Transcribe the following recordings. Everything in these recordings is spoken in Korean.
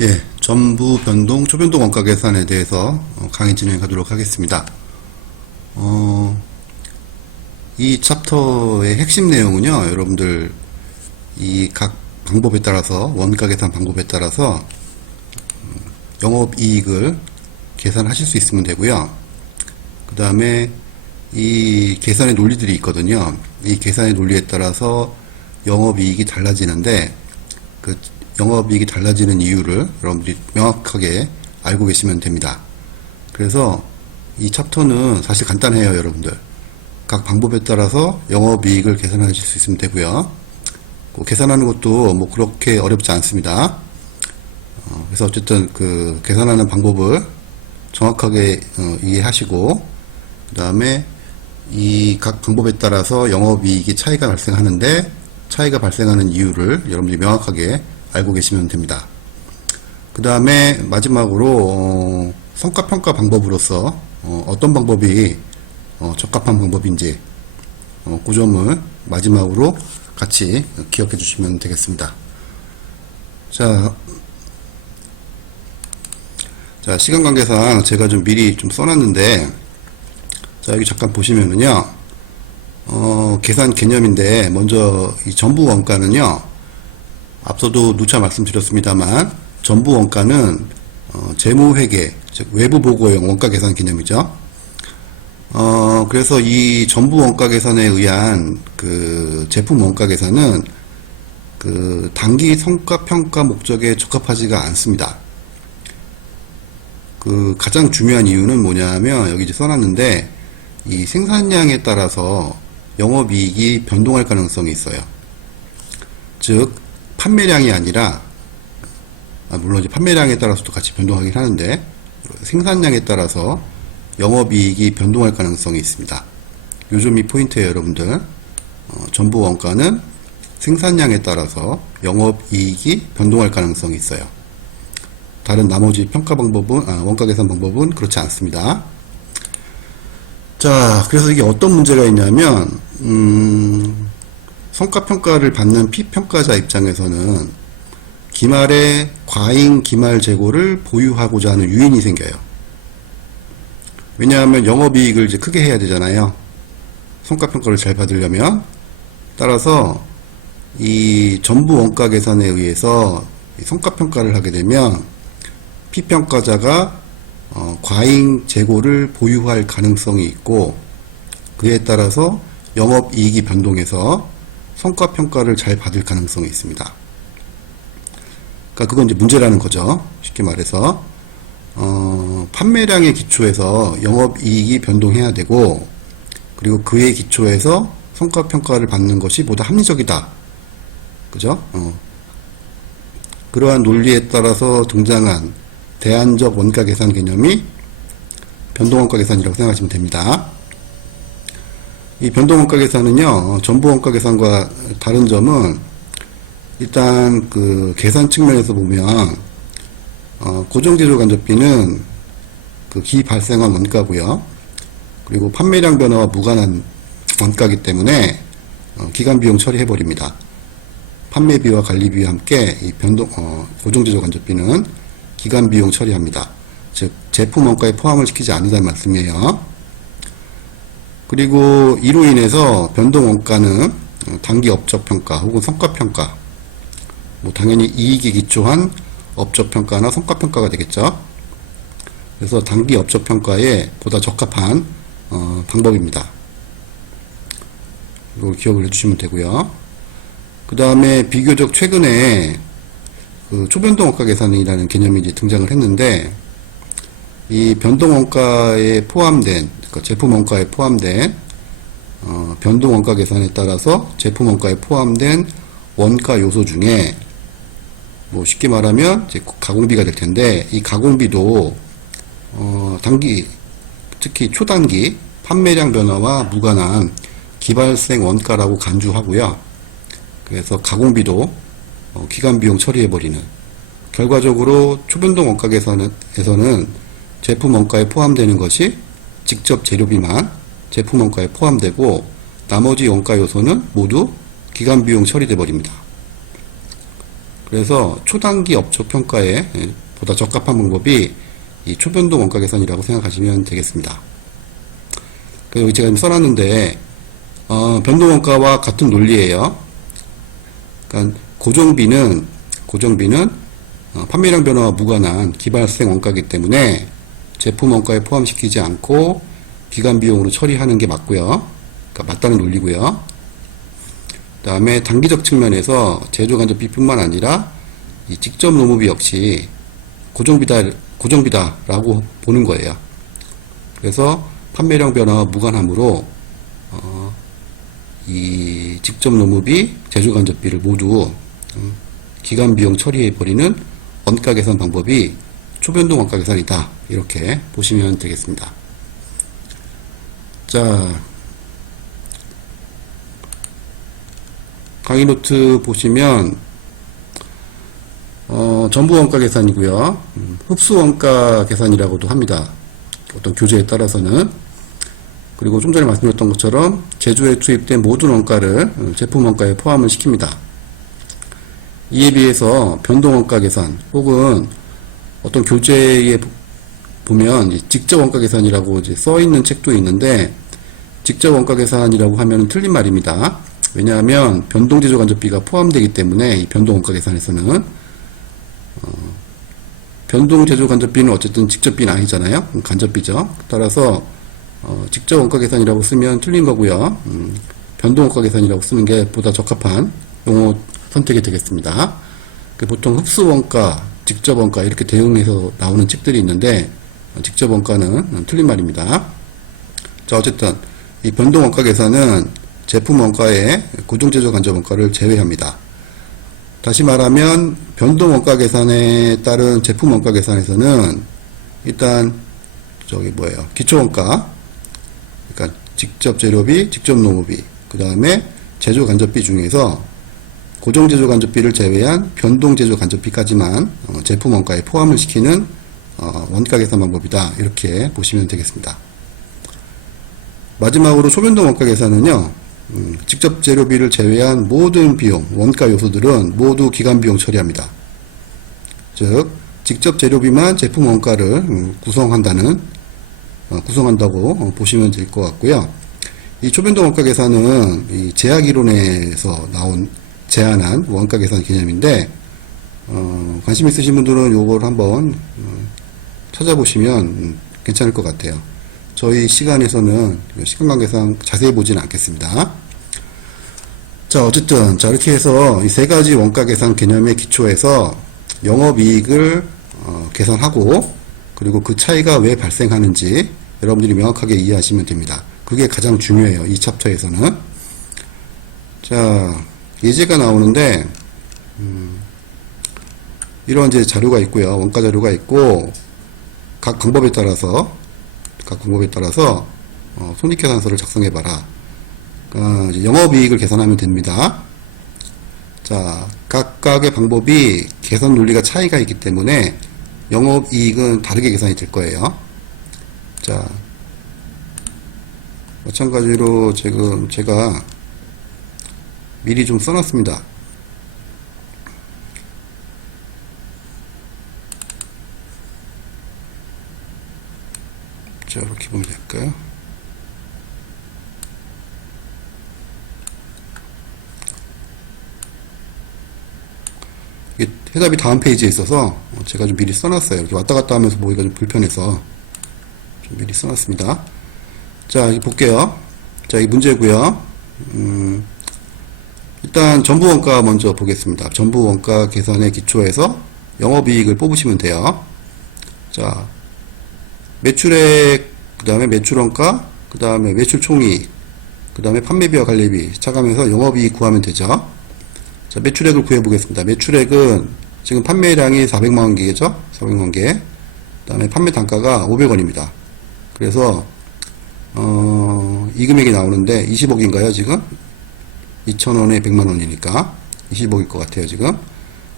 예, 전부 변동, 초변동 원가 계산에 대해서 강의 진행하도록 하겠습니다. 이 챕터의 핵심 내용은요, 여러분들 이 각 방법에 따라서 원가 계산 방법에 따라서 영업이익을 계산하실 수 있으면 되고요. 그 다음에 이 계산의 논리들이 있거든요. 이 계산의 논리에 따라서 영업이익이 달라지는데 그 영업이익이 달라지는 이유를 여러분들이 명확하게 알고 계시면 됩니다. 그래서 이 챕터는 사실 간단해요, 여러분들. 각 방법에 따라서 영업이익을 계산하실 수 있으면 되고요. 계산하는 것도 뭐 그렇게 어렵지 않습니다. 그래서 어쨌든 그 계산하는 방법을 정확하게 이해하시고, 그 다음에 이 각 방법에 따라서 영업이익이 차이가 발생하는데 차이가 발생하는 이유를 여러분들이 명확하게 알고 계시면 됩니다. 그 다음에 마지막으로 성과평가 방법으로서 어떤 방법이 적합한 방법인지 그 점을 마지막으로 같이 기억해 주시면 되겠습니다. 자, 시간 관계상 제가 좀 미리 좀 써놨는데, 자, 여기 잠깐 보시면은요, 계산 개념인데, 먼저 이 전부 원가는요, 앞서도 누차 말씀드렸습니다만, 전부 원가는 재무회계, 즉 외부 보고용 원가 계산 개념이죠. 그래서 이 전부 원가 계산에 의한 그 제품 원가 계산은 그 단기 성과 평가 목적에 적합하지가 않습니다. 그 가장 중요한 이유는 뭐냐면 여기 이제 써놨는데 이 생산량에 따라서 영업이익이 변동할 가능성이 있어요. 즉 판매량이 아니라 물론 이제 판매량에 따라서도 같이 변동하긴 하는데 생산량에 따라서 영업이익이 변동할 가능성이 있습니다. 요 점이 포인트예요, 여러분들. 전부 원가는 생산량에 따라서 영업이익이 변동할 가능성이 있어요. 다른 나머지 평가 방법은 원가 계산 방법은 그렇지 않습니다. 자, 그래서 이게 어떤 문제가 있냐면 성과평가를 받는 피평가자 입장에서는 기말의 과잉 기말 재고를 보유하고자 하는 유인이 생겨요. 왜냐하면 영업이익을 이제 크게 해야 되잖아요. 성과평가를 잘 받으려면. 따라서 이 전부 원가 계산에 의해서 성과평가를 하게 되면 피평가자가 과잉 재고를 보유할 가능성이 있고, 그에 따라서 영업이익이 변동해서 성과평가를 잘 받을 가능성이 있습니다. 그러니까 그건 이제 문제라는 거죠. 쉽게 말해서 판매량의 기초에서 영업이익이 변동해야 되고, 그리고 그에 기초해서 성과평가를 받는 것이 보다 합리적이다. 그죠? 그러한 논리에 따라서 등장한 대안적 원가 계산 개념이 변동원가 계산이라고 생각하시면 됩니다. 이 변동원가 계산은요, 전부 원가 계산과 다른 점은 일단 그 계산 측면에서 보면 고정재료 간접비는 그 기발생한 원가고요. 그리고 판매량 변화와 무관한 원가이기 때문에 기간비용 처리해버립니다. 판매비와 관리비와 함께 이 고정재료 간접비는 기간비용 처리합니다. 즉 제품 원가에 포함을 시키지 않는다는 말씀이에요. 그리고 이로 인해서 변동 원가는 단기 업적평가 혹은 성과평가, 뭐 당연히 이익에 기초한 업적평가나 성과평가가 되겠죠. 그래서 단기 업적평가에 보다 적합한 방법입니다. 이걸 기억을 해주시면 되고요. 그 다음에 비교적 최근에 그 초변동 원가 계산이라는 개념이 이제 등장을 했는데, 이 변동 원가에 포함된, 그러니까 제품 원가에 포함된 변동 원가 계산에 따라서 제품 원가에 포함된 원가 요소 중에 뭐 쉽게 말하면 이제 가공비가 될 텐데, 이 가공비도 단기, 특히 초단기 판매량 변화와 무관한 기발생 원가라고 간주하고요. 그래서 가공비도 기간비용 처리해버리는, 결과적으로 초변동 원가 계산에서는 제품 원가에 포함되는 것이 직접 재료비만 제품 원가에 포함되고, 나머지 원가 요소는 모두 기간비용 처리돼 버립니다. 그래서 초단기 업적 평가에 보다 적합한 방법이 이 초변동 원가 계산이라고 생각하시면 되겠습니다. 여기 제가 써놨는데 변동 원가와 같은 논리예요. 그러니까 고정비는 판매량 변화와 무관한 기발생 원가이기 때문에 제품 원가에 포함시키지 않고 기간 비용으로 처리하는 게 맞고요. 그러니까 맞다는 논리고요. 그 다음에 단기적 측면에서 제조 간접비뿐만 아니라 이 직접 노무비 역시 고정비다라고 보는 거예요. 그래서 판매량 변화와 무관하므로 이 직접 노무비, 제조 간접비를 모두 기간 비용 처리해 버리는 원가 계산 방법이 초변동 원가 계산이다. 이렇게 보시면 되겠습니다. 자, 강의 노트 보시면 전부 원가 계산이고요. 흡수 원가 계산이라고도 합니다. 어떤 교재에 따라서는. 그리고 좀 전에 말씀드렸던 것처럼 제조에 투입된 모든 원가를 제품 원가에 포함을 시킵니다. 이에 비해서 변동 원가 계산 혹은 어떤 교재에 보면 직접 원가 계산이라고 이제 써 있는 책도 있는데, 직접 원가 계산이라고 하면 틀린 말입니다. 왜냐하면 변동 제조 간접비가 포함되기 때문에 이 변동 원가 계산에서는 변동 제조 간접비는 어쨌든 직접비는 아니잖아요. 간접비죠. 따라서 직접 원가 계산이라고 쓰면 틀린 거고요. 변동 원가 계산이라고 쓰는 게 보다 적합한 용어 선택이 되겠습니다. 보통 흡수 원가, 직접 원가 이렇게 대응해서 나오는 책들이 있는데, 직접 원가는 틀린 말입니다. 자, 어쨌든 이 변동 원가 계산은 제품 원가에 고정 제조 간접 원가를 제외합니다. 다시 말하면 변동 원가 계산에 따른 제품 원가 계산에서는 일단 기초 원가, 그러니까 직접 재료비, 직접 노무비, 그 다음에 제조 간접비 중에서 고정 제조 간접비를 제외한 변동 제조 간접비까지만 제품 원가에 포함을 시키는 원가 계산 방법이다. 이렇게 보시면 되겠습니다. 마지막으로 초변동 원가 계산은요, 직접 재료비를 제외한 모든 비용, 원가 요소들은 모두 기간 비용 처리합니다. 즉, 직접 재료비만 제품 원가를 구성한다고 보시면 될 것 같고요. 이 초변동 원가 계산은 이 제약이론에서 제안한 원가 계산 개념인데, 관심 있으신 분들은 요걸 한번 찾아보시면 괜찮을 것 같아요. 저희 시간 관계상 자세히 보지는 않겠습니다. 자, 어쨌든 이렇게 해서 이 세 가지 원가 계산 개념의 기초에서 영업이익을 계산하고, 그리고 그 차이가 왜 발생하는지 여러분들이 명확하게 이해하시면 됩니다. 그게 가장 중요해요. 이 챕터에서는. 자, 예제가 나오는데 이런 이제 자료가 있고요. 원가 자료가 있고, 각 방법에 따라서 손익계산서를 작성해봐라. 이제 영업이익을 계산하면 됩니다. 자, 각각의 방법이 계산 논리가 차이가 있기 때문에 영업이익은 다르게 계산이 될 거예요. 자, 마찬가지로 지금 제가 미리 좀 써놨습니다. 자, 이렇게 보면 될까요? 이게 해답이 다음 페이지에 있어서 제가 좀 미리 써놨어요. 이렇게 왔다 갔다 하면서 보기가 좀 불편해서 좀 미리 써놨습니다. 자, 여기 볼게요. 자, 이 문제고요. 일단 전부원가 먼저 보겠습니다. 전부원가 계산의 기초에서 영업이익을 뽑으시면 돼요. 자, 매출액, 그 다음에 매출원가, 그 다음에 매출총이익, 그 다음에 판매비와 관리비 차감해서 영업이익 구하면 되죠. 자, 매출액을 구해보겠습니다. 매출액은 지금 판매량이 400만원 개죠? 400만원 개. 그 다음에 판매 단가가 500원입니다. 그래서 이 금액이 나오는데 20억인가요, 지금? 2,000원에 100만원이니까 20억일 것 같아요, 지금.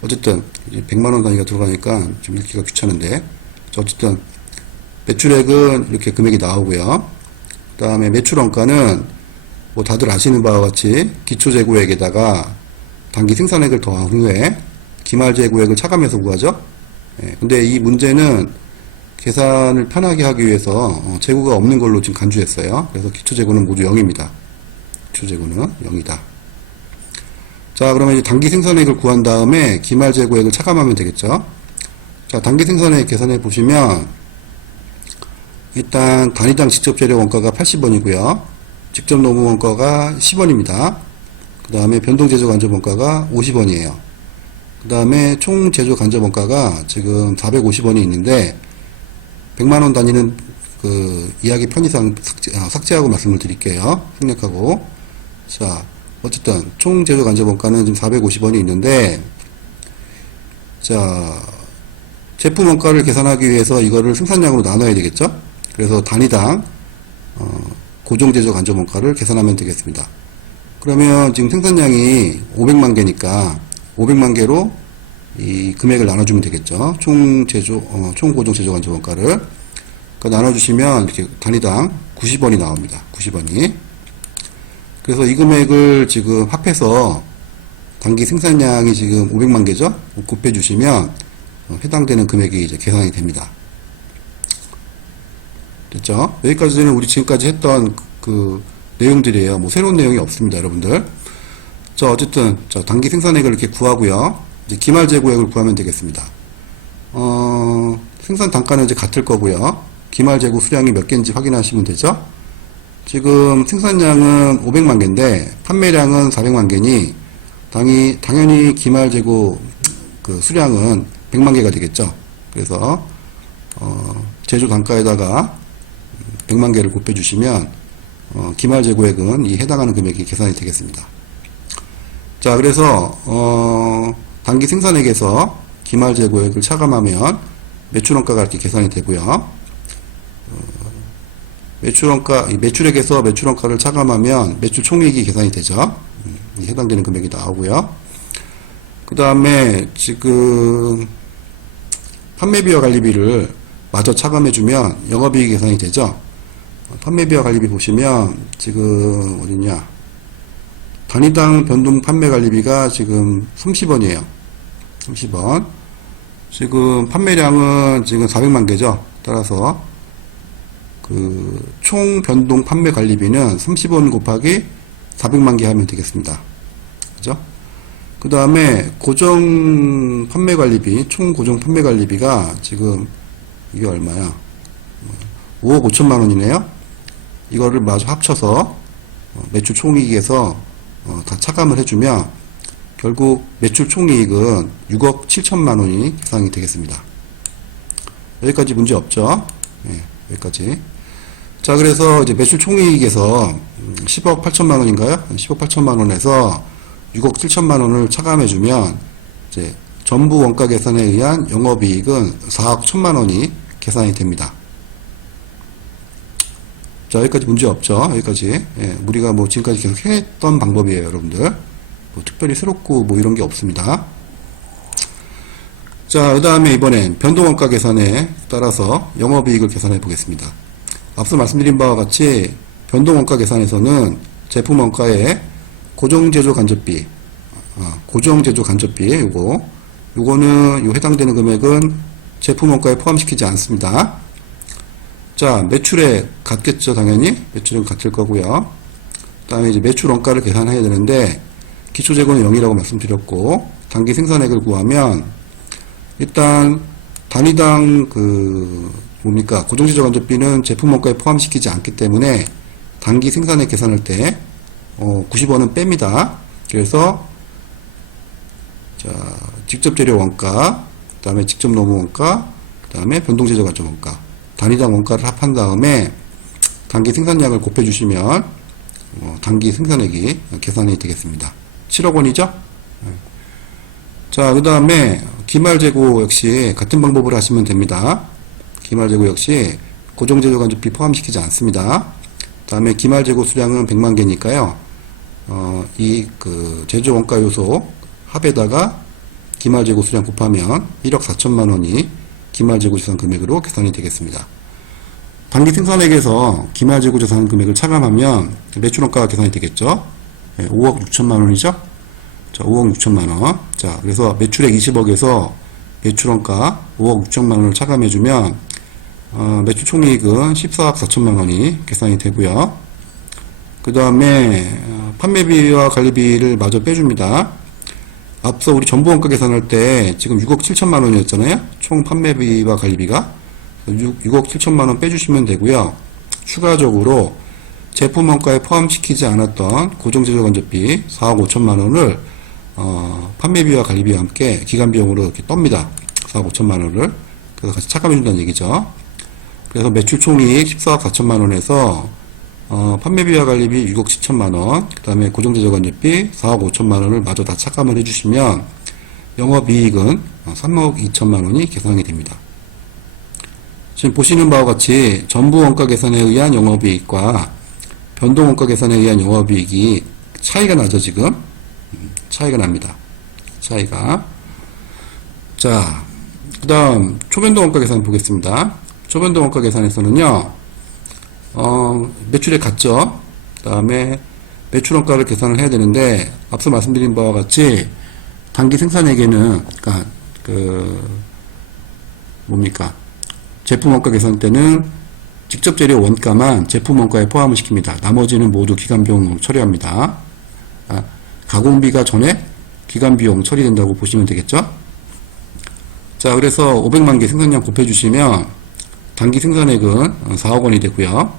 어쨌든 100만원 단위가 들어가니까 좀 읽기가 귀찮은데, 어쨌든 매출액은 이렇게 금액이 나오고요. 그 다음에 매출원가는 뭐 다들 아시는 바와 같이 기초재고액에다가 단기 생산액을 더한 후에 기말재고액을 차감해서 구하죠. 예, 근데 이 문제는 계산을 편하게 하기 위해서 재고가 없는 걸로 지금 간주했어요. 그래서 기초재고는 모두 0입니다. 기초재고는 0이다. 자, 그러면 이제 단기 생산액을 구한 다음에 기말재고액을 차감하면 되겠죠. 자, 단기 생산액 계산해 보시면 일단 단위당 직접재료 원가가 80원이고요. 직접 노무 원가가 10원입니다. 그 다음에 변동제조 간접 원가가 50원이에요. 그 다음에 총 제조 간접 원가가 지금 450원이 있는데 100만원 단위는 그 이야기 편의상 삭제하고 말씀을 드릴게요. 생략하고. 자, 어쨌든 총 제조 간접 원가는 지금 450원이 있는데, 자, 제품 원가를 계산하기 위해서 이거를 생산량으로 나눠야 되겠죠? 그래서 단위당 고정 제조 간접 원가를 계산하면 되겠습니다. 그러면 지금 생산량이 500만 개니까 500만 개로 이 금액을 나눠주면 되겠죠. 총 고정 제조 간접 원가를. 그러니까 나눠주시면 이렇게 단위당 90원이 나옵니다. 90원이. 그래서 이 금액을 지금 합해서 단기 생산량이 지금 500만 개죠? 곱해주시면 해당되는 금액이 이제 계산이 됩니다. 됐죠? 여기까지는 우리 지금까지 했던 그 내용들이에요. 뭐 새로운 내용이 없습니다, 여러분들. 자, 어쨌든, 자, 단기 생산액을 이렇게 구하고요. 이제 기말재고액을 구하면 되겠습니다. 생산 단가는 이제 같을 거고요. 기말재고 수량이 몇 개인지 확인하시면 되죠? 지금 생산량은 500만 개인데, 판매량은 400만 개니, 당연히 기말재고 그 수량은 100만 개가 되겠죠? 그래서, 제조 단가에다가 100만 개를 곱해주시면, 기말재고액은 이 해당하는 금액이 계산이 되겠습니다. 자, 그래서 단기 생산액에서 기말재고액을 차감하면 매출원가가 이렇게 계산이 되고요. 매출액에서 매출원가를 차감하면 매출 총이익이 계산이 되죠. 해당되는 금액이 나오고요. 그 다음에 지금 판매비와 관리비를 마저 차감해주면 영업이익이 계산이 되죠. 판매비와 관리비 보시면 지금 어딨냐, 단위당 변동 판매 관리비가 지금 30원이에요. 30원. 지금 판매량은 지금 400만 개죠. 따라서 그 총 변동 판매 관리비는 30원 곱하기 400만 개 하면 되겠습니다. 그죠? 그 다음에 고정 판매 관리비, 총 고정 판매 관리비가 지금 이게 얼마야? 5억 5천만 원이네요. 이거를 마저 합쳐서 매출 총이익에서 다 차감을 해주면 결국 매출 총이익은 6억 7천만 원이 계산이 되겠습니다. 여기까지 문제 없죠? 네, 여기까지. 자, 그래서 이제 매출 총이익에서 10억 8천만 원인가요? 10억 8천만 원에서 6억 7천만 원을 차감해주면 이제 전부 원가 계산에 의한 영업이익은 4억 1천만 원이 계산이 됩니다. 자, 여기까지 문제 없죠? 여기까지. 예, 우리가 뭐 지금까지 계속 했던 방법이에요, 여러분들. 뭐 특별히 새롭고 뭐 이런 게 없습니다. 자, 그 다음에 이번엔 변동원가 계산에 따라서 영업이익을 계산해 보겠습니다. 앞서 말씀드린 바와 같이 변동원가 계산에서는 제품원가에 고정제조 간접비, 요거는 요 해당되는 금액은 제품원가에 포함시키지 않습니다. 자, 매출액 같겠죠, 당연히. 매출액은 같을 거고요. 그 다음에 이제 매출 원가를 계산해야 되는데, 기초재고는 0이라고 말씀드렸고, 단기 생산액을 구하면, 일단, 단위당 고정제조 간접비는 제품 원가에 포함시키지 않기 때문에, 단기 생산액 계산할 때, 90원은 뺍니다. 그래서, 자, 직접 재료 원가, 그 다음에 직접 노무 원가, 그 다음에 변동제조 간접 원가. 단위당 원가를 합한 다음에 단기 생산량을 곱해주시면 단기 생산액이 계산이 되겠습니다. 7억 원이죠? 자, 그 다음에 기말재고 역시 같은 방법을 하시면 됩니다. 기말재고 역시 고정제조 간접비 포함시키지 않습니다. 그 다음에 기말재고 수량은 100만 개니까요. 제조 원가 요소 합에다가 기말재고 수량 곱하면 1억 4천만 원이 기말재고 재산 금액으로 계산이 되겠습니다. 단기 생산액에서 기말재고 재산 금액을 차감하면 매출원가가 계산이 되겠죠. 5억 6천만 원이죠. 자, 5억 6천만 원. 자, 그래서 매출액 20억에서 매출원가 5억 6천만 원을 차감해주면, 매출 총이익은 14억 4천만 원이 계산이 되고요. 그 다음에, 판매비와 관리비를 마저 빼줍니다. 앞서 우리 전부원가 계산할 때 지금 6억 7천만 원이었잖아요. 총 판매비와 관리비가. 6억 7천만 원 빼주시면 되고요. 추가적으로 제품 원가에 포함시키지 않았던 고정제조간접비 4억 5천만 원을 판매비와 관리비와 함께 기간비용으로 이렇게 떱니다. 4억 5천만 원을. 그래서 같이 차감해준다는 얘기죠. 그래서 매출 총이익 14억 4천만 원에서 판매비와 관리비 6억 7천만 원, 그 다음에 고정제조간접비 4억 5천만 원을 마저 다 차감을 해주시면 영업이익은 3억 2천만 원이 계산이 됩니다. 지금 보시는 바와 같이 전부 원가 계산에 의한 영업이익과 변동 원가 계산에 의한 영업이익이 차이가 나죠, 지금? 차이가 납니다. 차이가. 자, 그 다음, 초변동 원가 계산 보겠습니다. 초변동 원가 계산에서는요, 매출액 같죠? 그 다음에 매출 원가를 계산을 해야 되는데, 앞서 말씀드린 바와 같이 단기 생산액에는, 그러니까, 뭡니까? 제품 원가 계산 때는 직접 재료 원가만 제품 원가에 포함을 시킵니다. 나머지는 모두 기간비용 처리합니다. 가공비가 전에 기간비용 처리된다고 보시면 되겠죠? 자, 그래서 500만 개 생산량 곱해주시면 단기 생산액은 4억 원이 되고요.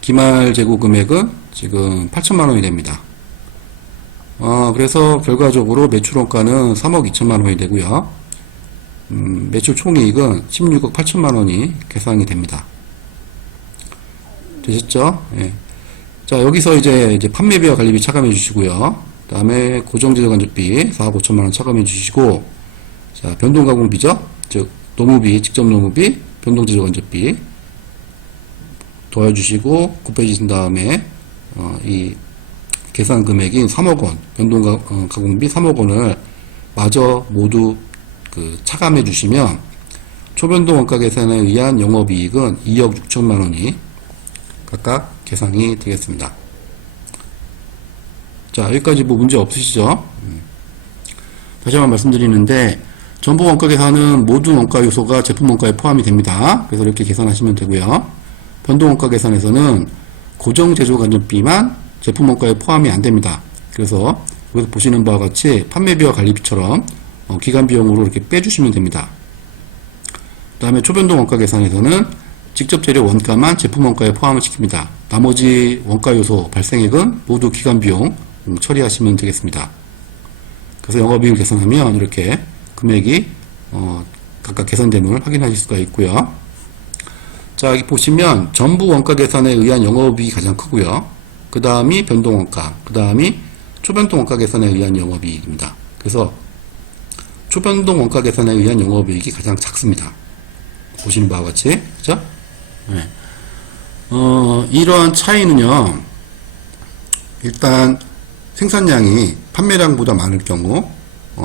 기말 재고 금액은 지금 8천만 원이 됩니다. 그래서 결과적으로 매출 원가는 3억 2천만 원이 되고요. 매출 총이익은 16억 8천만 원이 계산이 됩니다. 되셨죠? 예. 자, 여기서 이제 판매비와 관리비 차감해 주시고요. 그 다음에 고정제조간접비 4억 5천만 원 차감해 주시고, 자, 변동가공비죠? 즉, 노무비, 직접 노무비, 변동제조간접비 도와주시고, 곱해주신 다음에, 이 계산 금액인 3억 원, 변동가공비 3억 원을 마저 모두 차감해 주시면 초변동 원가 계산에 의한 영업이익은 2억 6천만 원이 각각 계산이 되겠습니다. 자, 여기까지 뭐 문제 없으시죠? 다시 한번 말씀드리는데 전부 원가 계산은 모든 원가 요소가 제품 원가에 포함이 됩니다. 그래서 이렇게 계산하시면 되고요. 변동 원가 계산에서는 고정 제조 간접비만 제품 원가에 포함이 안 됩니다. 그래서 여기서 보시는 바와 같이 판매비와 관리비처럼 기간 비용으로 이렇게 빼주시면 됩니다. 그 다음에 초변동 원가 계산에서는 직접 재료 원가만 제품 원가에 포함을 시킵니다. 나머지 원가 요소 발생액은 모두 기간 비용 처리하시면 되겠습니다. 그래서 영업이익을 계산하면 이렇게 금액이 각각 계산됨을 확인하실 수가 있고요. 자, 여기 보시면 전부 원가 계산에 의한 영업이익이 가장 크고요. 그 다음이 변동 원가, 그 다음이 초변동 원가 계산에 의한 영업이익입니다. 그래서 초변동 원가 계산에 의한 영업이익이 가장 작습니다. 보시는 바와 같이, 그죠? 네. 이러한 차이는요, 일단 생산량이 판매량보다 많을 경우,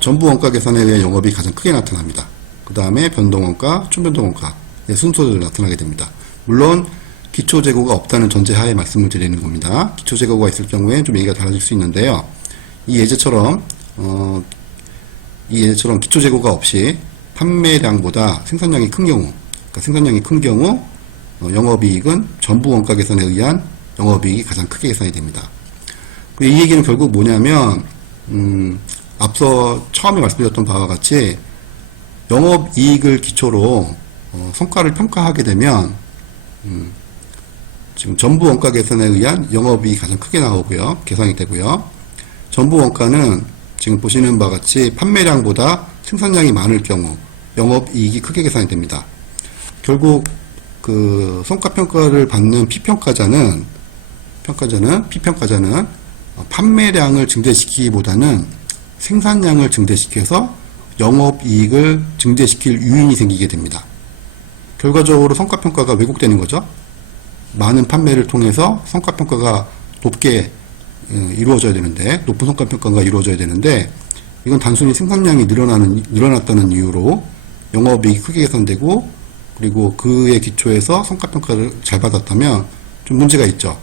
전부 원가 계산에 의한 영업이 가장 크게 나타납니다. 그 다음에 변동 원가, 초변동 원가, 순서대로 나타나게 됩니다. 물론, 기초 재고가 없다는 전제하에 말씀을 드리는 겁니다. 기초 재고가 있을 경우에 좀 얘기가 달라질 수 있는데요. 이 예제처럼 기초 재고가 없이 판매량보다 생산량이 큰 경우, 그러니까 생산량이 큰 경우 영업이익은 전부 원가 계산에 의한 영업이익이 가장 크게 계산이 됩니다. 이 얘기는 결국 뭐냐면 앞서 처음에 말씀드렸던 바와 같이 영업이익을 기초로 성과를 평가하게 되면 지금 전부 원가 계산에 의한 영업이익이 가장 크게 나오고요. 계산이 되고요. 전부 원가는 지금 보시는 바와 같이 판매량보다 생산량이 많을 경우 영업이익이 크게 계산이 됩니다. 결국 그 성과평가를 받는 피평가자는 판매량을 증대시키기보다는 생산량을 증대시켜서 영업이익을 증대시킬 유인이 생기게 됩니다. 결과적으로 성과평가가 왜곡되는 거죠. 많은 판매를 통해서 성과평가가 높게 이루어져야 되는데, 높은 성과평가가 이루어져야 되는데, 이건 단순히 생산량이 늘어났다는 이유로 영업이익이 크게 계산되고, 그리고 그의 기초에서 성과평가를 잘 받았다면 좀 문제가 있죠.